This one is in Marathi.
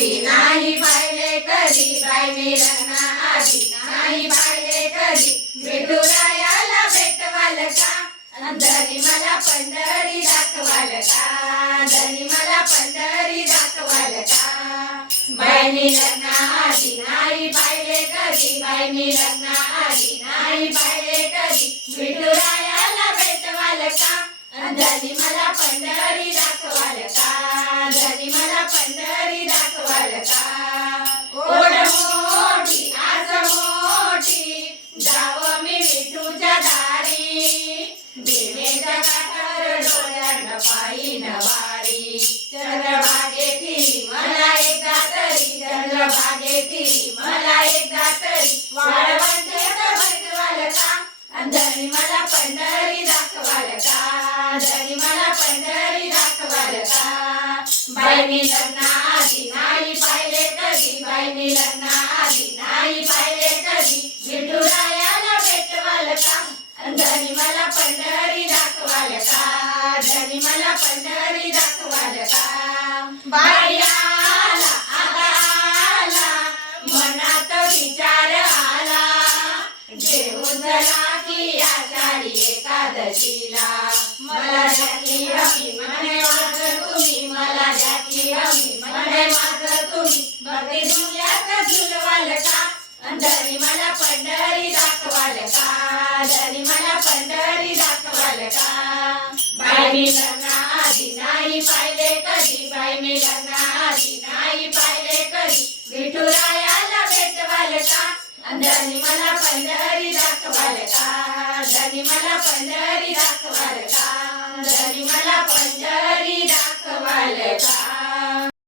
आधी नाही पाहिले कधी बाई मी लग्नाआधी नाही पाहिले कधी विठुरायाला भेटवाल का धनी मला पंढरी दाखवाल का धनी मला पंढरी दाखवाल का बाई मी लग्नाआधी नाही पाहिले कधी बाई मी लग्नाआधी नाही पाहिले कधी विठुरायाला भेटवाल का धनी मला पंढरी दाखवाल का धनी मला पंढरी दाखवाल का ओढ मोठी आस मोठी जाव मी विठूच्या दारी दिनेच्या काठावर डोळ्यानं पायीन वारी चंद्रभागेतील मला एकदा तरी चंद्रभागेतील मला एकदा तरी वाळवंटेत भेटवाल का धनी मला पंढरी दाखवाल का धनी मला पंढरी दाखवाल का बाई मी लग्नाआधी नाही पाहिले कधी बाई मी लग्नाआधी नाही पाहिले कधी विठुरायाला भेटवाल का धनी मला पंढरी दाखवाल का धनी मला पंढरी दाखवाल का बाई आला आता आला मनात विचार आला घेऊन चला की आषाढी एकादशीला मला जाती हवी म्हणे माझं तुम्ही मला जाती हवी म्हणे माझं तुम्ही भक्ती दुनियात झुलवाल का धनी मला पंढरी दाखवाल का धनी मला पंढरी दाखवाल का बाई मी